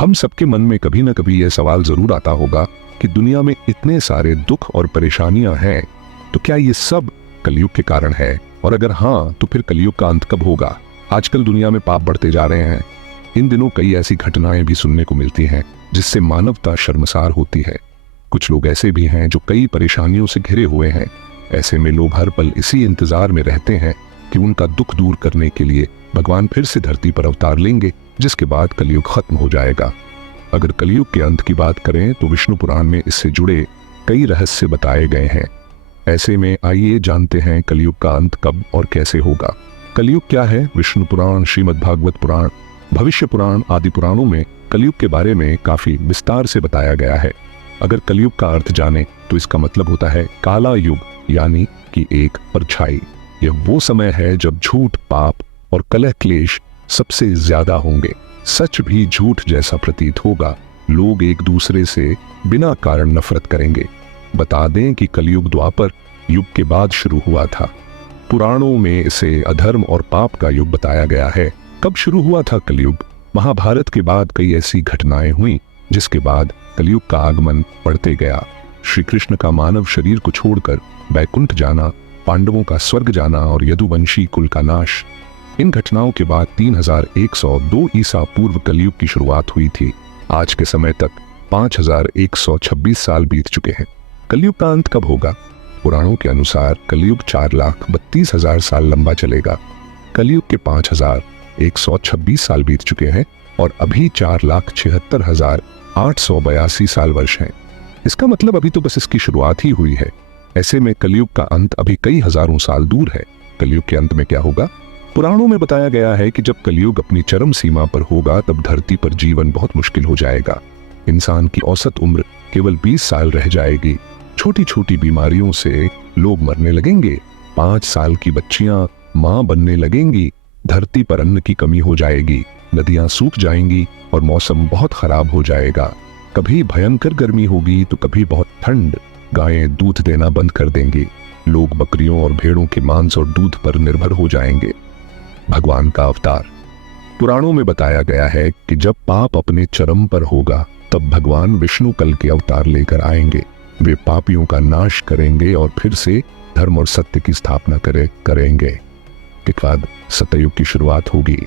हम सबके मन में कभी ना कभी यह सवाल जरूर आता होगा कि दुनिया में इतने सारे दुख और परेशानियां हैं, तो क्या ये सब कलयुग के कारण है? और अगर हाँ, तो फिर कलयुग का अंत कब होगा? आजकल दुनिया में पाप बढ़ते जा रहे हैं। इन दिनों कई ऐसी घटनाएं भी सुनने को मिलती हैं जिससे मानवता शर्मसार होती है। कुछ लोग ऐसे भी हैं जो कई परेशानियों से घिरे हुए हैं। ऐसे में लोग हर पल इसी इंतजार में रहते हैं कि उनका दुख दूर करने के लिए भगवान फिर से धरती पर अवतार लेंगे, जिसके बाद कलयुग खत्म हो जाएगा। अगर कलयुग के अंत की बात करें तो विष्णु पुराण में इससे जुड़े कई रहस्य बताए गए हैं। ऐसे में आइए जानते हैं कलयुग का अंत कब और कैसे होगा। कलयुग क्या है? विष्णु पुराण, श्रीमद् भागवत पुराण, भविष्य पुराण आदि पुराणों में कलयुग के बारे में काफी विस्तार से बताया गया है। अगर कलयुग का अर्थ जाने तो इसका मतलब होता है काला युग, यानी कि एक परछाई। यह वो समय है जब झूठ, पाप और कलह क्लेश सबसे ज्यादा होंगे। सच भी झूठ जैसा प्रतीत होगा। लोग एक दूसरे से बिना कारण नफरत करेंगे। बता दें कि कलयुग द्वापर युग के बाद शुरू हुआ था। पुराणों में इसे अधर्म और पाप का युग बताया गया है। कब शुरू हुआ था कलयुग? महाभारत के बाद कई ऐसी घटनाएं हुई जिसके बाद कलयुग का आगमन बढ़ते गया। श्री कृष्ण का मानव शरीर को छोड़कर बैकुंठ जाना, पांडवों का स्वर्ग जाना और यदुवंशी कुल का नाश। इन घटनाओं के बाद 3102 ईसा पूर्व कलयुग की शुरुआत हुई थी। आज के समय तक 5126 साल बीत चुके हैं। कलयुग का अंत कब होगा? पुराणों के अनुसार कलयुग 4,32,000 साल लंबा चलेगा। कलयुग के 5126 साल बीत चुके हैं और अभी 4,76,882 साल वर्ष हैं। इसका मतलब अभी तो बस इसकी शुरुआत ही हुई है। ऐसे में कलयुग का अंत अभी कई हजारों साल दूर है। कलयुग के अंत में क्या होगा? पुराणों में बताया गया है कि जब कलयुग अपनी चरम सीमा पर होगा तब धरती पर जीवन बहुत मुश्किल हो जाएगा। इंसान की औसत उम्र केवल 20 साल रह जाएगी। छोटी छोटी बीमारियों से लोग मरने लगेंगे। 5 साल की बच्चियां मां बनने लगेंगी। धरती पर अन्न की कमी हो जाएगी। नदियां सूख जाएंगी और मौसम बहुत खराब हो जाएगा। कभी भयंकर गर्मी होगी तो कभी बहुत ठंड। गायें दूध देना बंद कर देंगी। लोग बकरियों और भेड़ों के मांस और दूध पर निर्भर हो जाएंगे। भगवान का अवतार। पुराणों में बताया गया है कि जब पाप अपने चरम पर होगा तब भगवान विष्णु कल के अवतार लेकर आएंगे। वे पापियों का नाश करेंगे और फिर से धर्म और सत्य की स्थापना करेंगे। के बाद सतयुग की शुरुआत होगी।